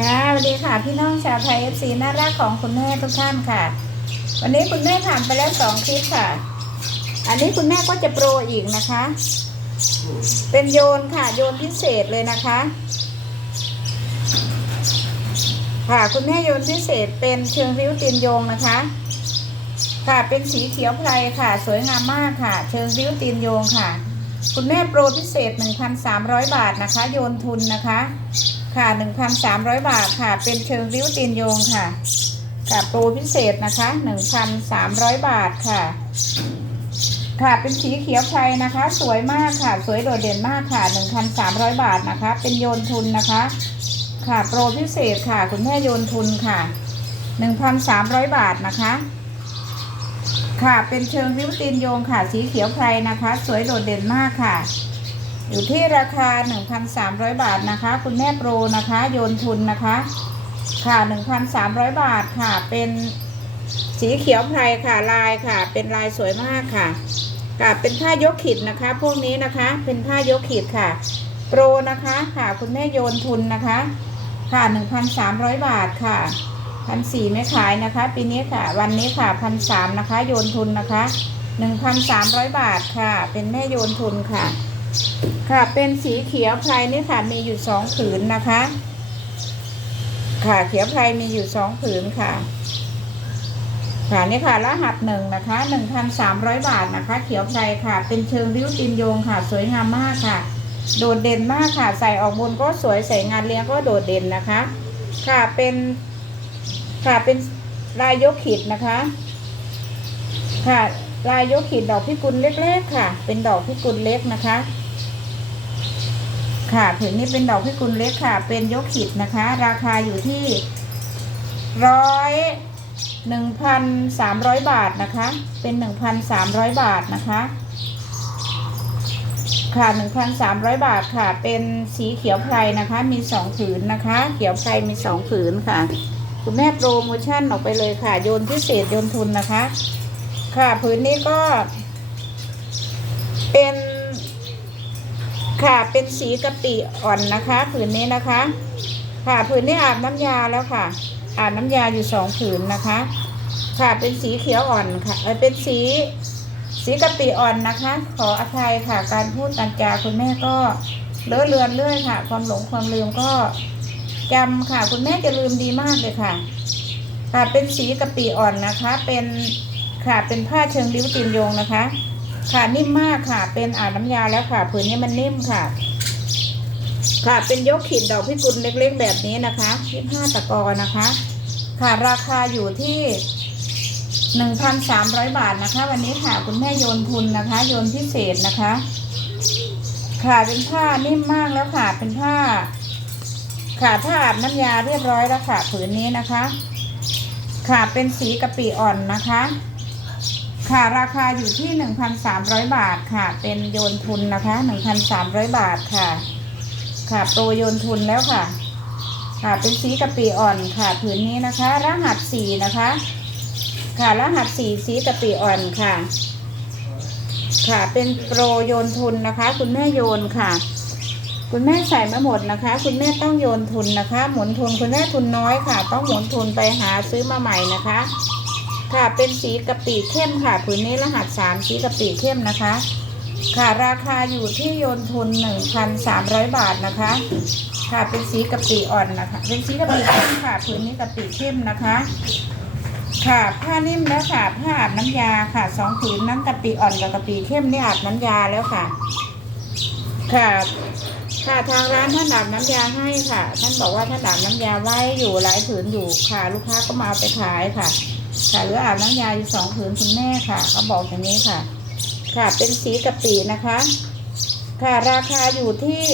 ค่ะสวัสดีค่ะพี่น้องชาวไทยเอฟซีน่ารักของคุณแม่ทุกท่านค่ะ วันนี้คุณแม่ผ่านไปแล้วสองคลิปค่ะ อันนี้คุณแม่ก็จะโปรอีกนะคะ เป็นโยนค่ะโยนพิเศษเลยนะคะ ค่ะคุณแม่โยนพิเศษเป็นเชิงริ้วตีนโยงนะคะ ค่ะเป็นสีเขียวไพรค่ะ สวยงามมากค่ะ เชิงริ้วตีนโยงค่ะ คุณแม่โปรพิเศษ 1,300 บาทนะคะ โยนทุนนะคะ ค่ะ 1,300 บาทค่ะ เป็นเชิงริ้วตีนโยงค่ะค่ะโปรพิเศษนะคะ 1,300 บาทค่ะ ค่ะ เป็นสีเขียวไพรนะคะ สวยมากค่ะ สวยโดดเด่นมากค่ะ 1,300 บาทนะคะ เป็นโยนทุนนะคะ ค่ะ โปรพิเศษค่ะ คุณแม่โยนทุนค่ะ 1,300 บาทนะคะ ค่ะ เป็นเชิงริ้วตีนโยงค่ะ สีเขียวไพรนะคะ สวยโดดเด่นมากค่ะ อยู่ที่ราคา 1,300 บาทนะคะ คุณแม่โปรนะคะ โยนทุนนะคะ ค่ะ 1,300 บาทค่ะ เป็นสีเขียวไพรค่ะลายค่ะ เป็นลายสวยมากค่ะค่ะเป็นผ้ายกขีดนะคะ พวกนี้นะคะ เป็นผ้ายกขีดค่ะ โปรนะคะค่ะ คุณแม่โยนทุนนะคะ ค่ะ 1,300 บาทค่ะพันสี่ไม่ขายนะคะ ปีนี้ค่ะ วันนี้ค่ะพันสามนะคะ โยนทุนนะคะหนึ่งพันสามร้อยบาทค่ะ เป็นแม่โยนทุนค่ะ ค่ะเป็นสีเขียวไพรนี่ค่ะมีอยู่สองผืนนะคะ ค่ะเขียวไพรมีอยู่สองผืนค่ะ ค่ะนี่ค่ะรหัสหนึ่งนะคะหนึ่งพันสามร้อยบาทนะคะ เขียวไพรค่ะ เป็นเชิงริ้วตีนโยงค่ะ สวยงามมากค่ะ โดดเด่นมากค่ะ ใส่ออกบนก็สวยใส่งานเลี้ยงก็โดดเด่นนะคะ ค่ะเป็นค่ะเป็นลายยกขีดนะคะ ค่ะ ลายยกขีดดอกพิกุลเล็กๆค่ะ เป็นดอกพิกุลเล็กนะคะ ค่ะผืนนี้เป็นดอกพิกุลเล็กค่ะ เป็นยกขีดนะคะ ราคาอยู่ที่ร้อยหนึ่งพันสามร้อยบาทนะคะ เป็นหนึ่งพันสามร้อยบาทนะคะ ค่ะหนึ่งพันสามร้อยบาทค่ะ เป็นสีเขียวไพรนะคะ มีสองผืนนะคะ เขียวไพรมีสองผืนค่ะ คุณแม่โปรโมชั่นออกไปเลยค่ะ โยนพิเศษโยนทุนนะคะ ค่ะผืนนี้ก็ เป็น ค่ะเป็นสีกะปิอ่อนนะคะ ผืนนี้นะคะ ค่ะผืนนี้อาบน้ำยาแล้วค่ะ อาบน้ำยาอยู่สองผืนนะคะ ค่ะเป็นสีเขียวอ่อนค่ะเออเป็นสีสีกะปิอ่อนนะคะ ขออภัยค่ะ การพูดการจาคุณแม่ก็เลอะเลือนเรื่อยค่ะ ความหลงความลืมก็จำค่ะ คุณแม่จะลืมดีมากเลยค่ะ ค่ะเป็นสีกะปิอ่อนนะคะ เป็น ค่ะเป็นผ้าเชิงริ้วตีนโยงนะคะ ค่ะนิ่มมากค่ะ เป็นอาบน้ำยาแล้วค่ะผืนนี้มันนิ่มค่ะ ค่ะเป็นยกขีดดอกพิกุลเล็กๆแบบนี้นะคะ25ตะกอนะคะ ค่ะราคาอยู่ที่1,300บาทนะคะ วันนี้ค่ะคุณแม่โยนทุนนะคะ โยนพิเศษนะคะ ค่ะเป็นผ้านิ่มมากแล้วค่ะเป็นผ้า ค่ะผ้าอาบน้ำยาเรียบร้อยแล้วค่ะผืนนี้นะคะ ค่ะเป็นสีกะปิอ่อนนะคะ ค่ะราคาอยู่ที่ 1,300 บาทค่ะ เป็นโยนทุนนะคะ 1,300 บาทค่ะ ค่ะโปรโยนทุนแล้วค่ะ ค่ะเป็นสีกะปิอ่อนค่ะผืนนี้นะคะ รหัสสีนะคะ ค่ะรหัสสีสีกะปิอ่อนค่ะ ค่ะเป็นโปรโยนทุนนะคะ คุณแม่โยนค่ะ คุณแม่ใส่มาหมดนะคะ คุณแม่ต้องโยนทุนนะคะ หมุนทุนคุณแม่ทุนน้อยค่ะ ต้องหมุนทุนไปหาซื้อมาใหม่นะคะ ค่ะเป็นสีกะปิเข้มค่ะผืนนี้รหัสสามสีกะปิเข้มนะคะ ค่ะราคาอยู่ที่โยนทุนหนึ่งพันสามร้อยบาทนะคะ ค่ะเป็นสีกะปิอ่อนนะคะ เป็นสีกะปิเข้มค่ะผืนนี้กะปิเข้มนะคะค่ะผ้านิ่มแล้วค่ะผ้าอาบน้ำยาค่ะสองผืนนั้นกะปิอ่อนกับกะปิเข้มนี่อาบน้ำยาแล้วค่ะ ค่ะค่ะทางร้านท่านอาบน้ำยาให้ค่ะ ท่านบอกว่าท่านอาบน้ำยาไว้อยู่หลายผืนอยู่ค่ะ ลูกค้าก็มาเอาไปขายค่ะ ค่ะหรืออาบน้ำยาอยู่สองผืนคุณแม่ค่ะเขาบอกอย่างนี้ค่ะ ค่ะเป็นสีกะปินะคะ ค่ะราคาอยู่ที่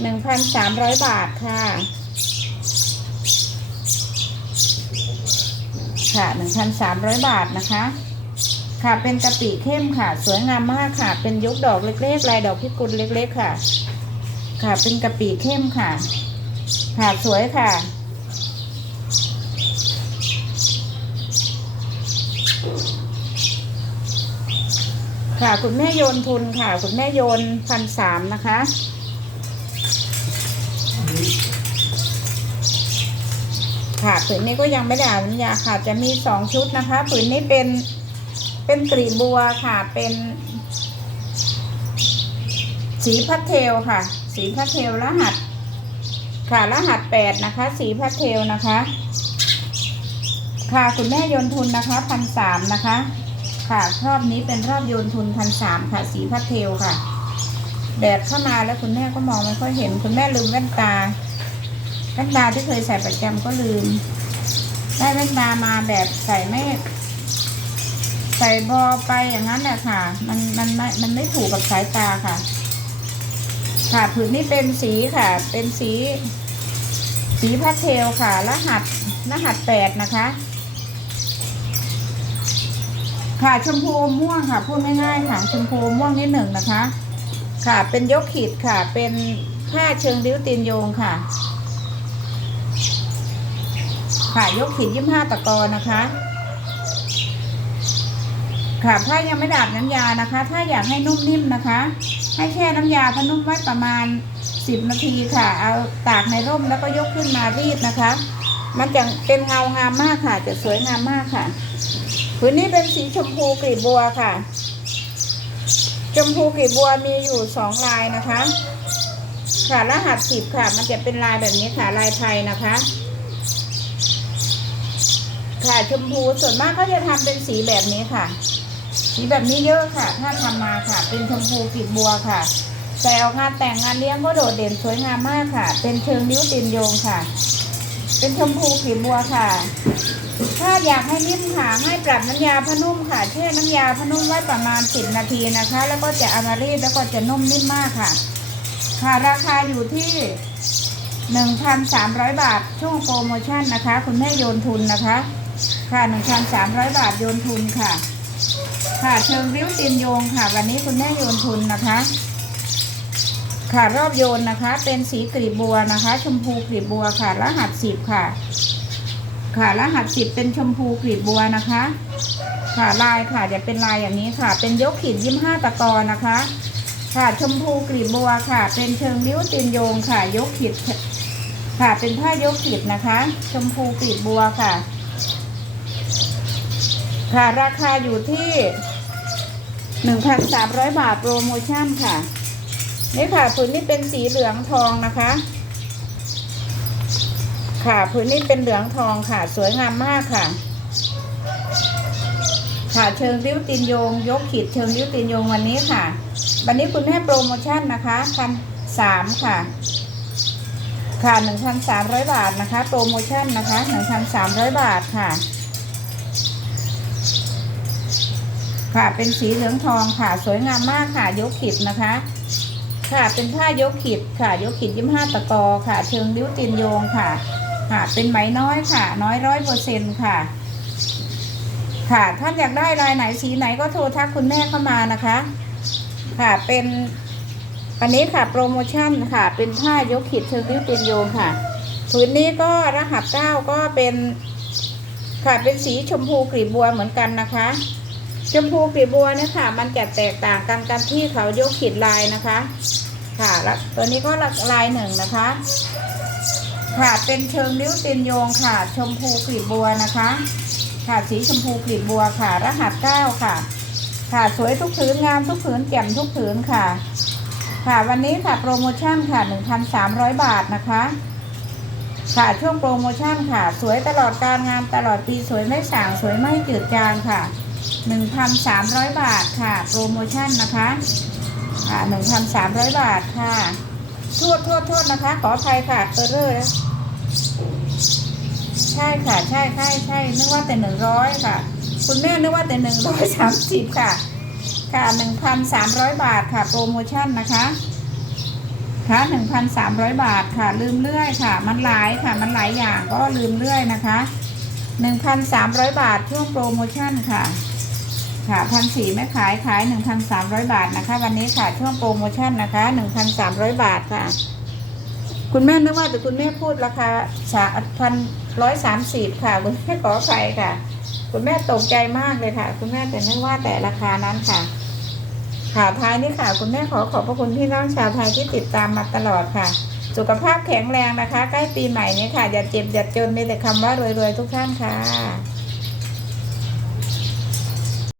หนึ่งพันสามร้อยบาทค่ะ ค่ะหนึ่งพันสามร้อยบาทนะคะ ค่ะเป็นกะปิเข้มค่ะ สวยงามมากค่ะ เป็นยกดอกเล็กๆลายดอกพิกุลเล็ก ๆ ค่ะ ค่ะเป็นกะปิเข้มค่ะ ค่ะสวยค่ะ ค่ะ คุณแม่โยนทุนค่ะ คุณแม่โยนพันสามนะคะ ค่ะผืนนี้ก็ยังไม่ได้อาบน้ำยาค่ะ จะมีสองชุดนะคะผืนนี้เป็นเป็นกรีบบัวค่ะ เป็น สีพัดเทลค่ะ สีพัดเทลรหัส ค่ะรหัสแปดนะคะ สีพัดเทลนะคะ ค่ะคุณแม่โยนทุนนะคะพันสามนะคะ ค่ะ รอบนี้เป็นรอบโยนทุนพันสามค่ะ สีพัดเทลค่ะ แดดเข้ามาแล้วคุณแม่ก็มองไม่ค่อยเห็น คุณแม่ลืมแว่นตา แว่นตาที่เคยใส่ประจำก็ลืม ได้แว่นตามาแบบใส่ไม่ ใส่บอไปอย่างนั้นแหละค่ะ มันมันไม่มันไม่ถูกกับสายตาค่ะ ค่ะผืนนี้เป็นสีค่ะ เป็นสี สีพาสเทลค่ะ รหัสรหัสแปดนะคะ ค่ะชมพูอมม่วงค่ะ พูดง่ายๆค่ะ ชมพูอมม่วงนิดหนึ่งนะคะ ค่ะ เป็นยกขีดค่ะ เป็นผ้าเชิงริ้วตีนโยงค่ะ ค่ะยกขีดยี่ห้าตะกอนะคะ ค่ะถ้ายังไม่ดาบน้ำยานะคะ ถ้าอยากให้นุ่มนิ่มนะคะ ให้แช่น้ำยาพนุ่มไว้ประมาณสิบนาทีค่ะ เอาตากในร่มแล้วก็ยกขึ้นมารีดนะคะ มันจะเป็นเงางามมากค่ะ จะสวยงามมากค่ะ ผืนนี้เป็นสีชมพูกลีบบัวค่ะ ชมพูกลีบบัวมีอยู่สองลายนะคะ ค่ะรหัสสิบค่ะ มันจะเป็นลายแบบนี้ค่ะลายไทยนะคะ ค่ะชมพูส่วนมากก็จะทำเป็นสีแบบนี้ค่ะ สีแบบนี้เยอะค่ะ ถ้าทำมาค่ะ เป็นชมพูกลีบบัวค่ะใส่ออกงานแต่งงานเลี้ยงก็โดดเด่นสวยงามมากค่ะ เป็นเชิงนิ้วตีนโยงค่ะ เป็นชมพูกลีบบัวค่ะ ถ้าอยากให้นิ่มค่ะให้ปรับน้ำยาพนุ่มค่ะแช่น้ำยาพนุ่มไว้ประมาณสิบนาทีนะคะ แล้วก็จะเอามารีดแล้วก็จะนุ่มนิ่มมากค่ะ ค่ะราคาอยู่ที่หนึ่งพันสามร้อยบาทช่วงโปรโมชั่นนะคะ คุณแม่โยนทุนนะคะ ค่ะหนึ่งพันสามร้อยบาทโยนทุนค่ะ ค่ะเชิงริ้วตีนโยงค่ะ วันนี้คุณแม่โยนทุนนะคะ ค่ะ รอบโยนนะคะ เป็นสีกลีบบัวนะคะ ชมพูกลีบบัวค่ะ รหัสสิบค่ะ ค่ะ รหัสสิบเป็นชมพูกลีบบัวนะคะ ค่ะลายค่ะจะเป็นลายอย่างนี้ค่ะ เป็นยกขีดยี่ห้าตะกอนนะคะ ค่ะ ชมพูกลีบบัวค่ะ เป็นเชิงริ้วตีนโยงค่ะ ยกขีด ค่ะ เป็นผ้ายกขีดนะคะ ชมพูกลีบบัวค่ะ ค่ะ ราคาอยู่ที่หนึ่งพันสามร้อยบาทโปรโมชั่นค่ะ นี่ค่ะผืนนี้เป็นสีเหลืองทองนะคะ ค่ะผืนนี้เป็นเหลืองทองค่ะ สวยงามมากค่ะค่ะเชิงริ้วตีนโยง ยกขีดเชิงริ้วตีนโยงวันนี้ค่ะ วันนี้คุณแม่โปรโมชั่นนะคะพันสามค่ะ ค่ะหนึ่งพันสามร้อยบาทนะคะ โปรโมชั่นนะคะหนึ่งพันสามร้อยบาทค่ะ ค่ะเป็นสีเหลืองทองค่ะ สวยงามมากค่ะ ยกขีดนะคะ ค่ะเป็นผ้ายกขีดค่ะ ยกขีดยี่ห้าตะกอค่ะ เชิงริ้วตีนโยงค่ะ ค่ะ เป็นไหมน้อยค่ะ น้อยร้อยเปอร์เซ็นค่ะ ค่ะท่านอยากได้ลายไหนสีไหนก็โทรทักคุณแม่เข้ามานะคะ ค่ะเป็นอันนี้ค่ะโปรโมชั่นค่ะ เป็นผ้ายกขีดเชิงริ้วตีนโยงค่ะผืนนี้ก็รหัสเก้าก็เป็นค่ะเป็นสีชมพูกลีบบัวเหมือนกันนะคะ ชมพูกลีบบัวเนี่ยค่ะ มันจะแตกต่างกันกันที่เขายกขีดลายนะคะ ค่ะแล้วตัวนี้ก็ลายหนึ่งนะคะ ค่ะเป็นเชิงนิ้วตีนโยงค่ะ ชมพูกลีบบัวนะคะ ค่ะสีชมพูกลีบบัวค่ะ รหัสเก้าค่ะ ค่ะสวยทุกผืนงามทุกผืนแจ่มทุกผืนค่ะ ค่ะวันนี้ค่ะโปรโมชั่นค่ะหนึ่งพันสามร้อยบาทนะคะ ค่ะช่วงโปรโมชั่นค่ะ สวยตลอดการงานตลอดปีสวยไม่ส่างสวยไม่จืดจางค่ะ1,300บาทค่ะ โปรโมชั่นนะคะ ค่ะ1,300บาทค่ะ โทษโทษโทษนะคะ ขออภัยค่ะเออเรอร์ใช่ค่ะ ใช่ใช่ใช่นึกว่าแต่100ค่ะ คุณแม่นึกว่าแต่130ค่ะ ค่ะ1,300บาทค่ะ โปรโมชั่นนะคะค่ะ1,300บาทค่ะ ลืมเลื่อยค่ะ มันหลายค่ะ มันหลายอย่างก็ลืมเลื่อยนะคะ1,300บาทช่วงโปรโมชั่นค่ะ ค่ะพันสี่ไม่ขายขายหนึ่งพันสามร้อยบาทนะคะ วันนี้ค่ะช่วงโปรโมชั่นนะคะหนึ่งพันสามร้อยบาทค่ะ คุณแม่นึกว่าแต่คุณแม่พูดราคาสาพันร้อยสามสิบค่ะคุณแม่ขอใครค่ะ คุณแม่ตกใจมากเลยค่ะ คุณแม่แต่นึกว่าแต่ราคานั้นค่ะค่ะท้ายนี้ค่ะ คุณแม่ขอขอบพระคุณพี่น้องชาวไทยที่ติดตามมาตลอดค่ะ สุขภาพแข็งแรงนะคะ ใกล้ปีใหม่นี้ค่ะ อย่าเจ็บอย่าจนมีแต่คำว่ารวยๆทุกท่านค่ะ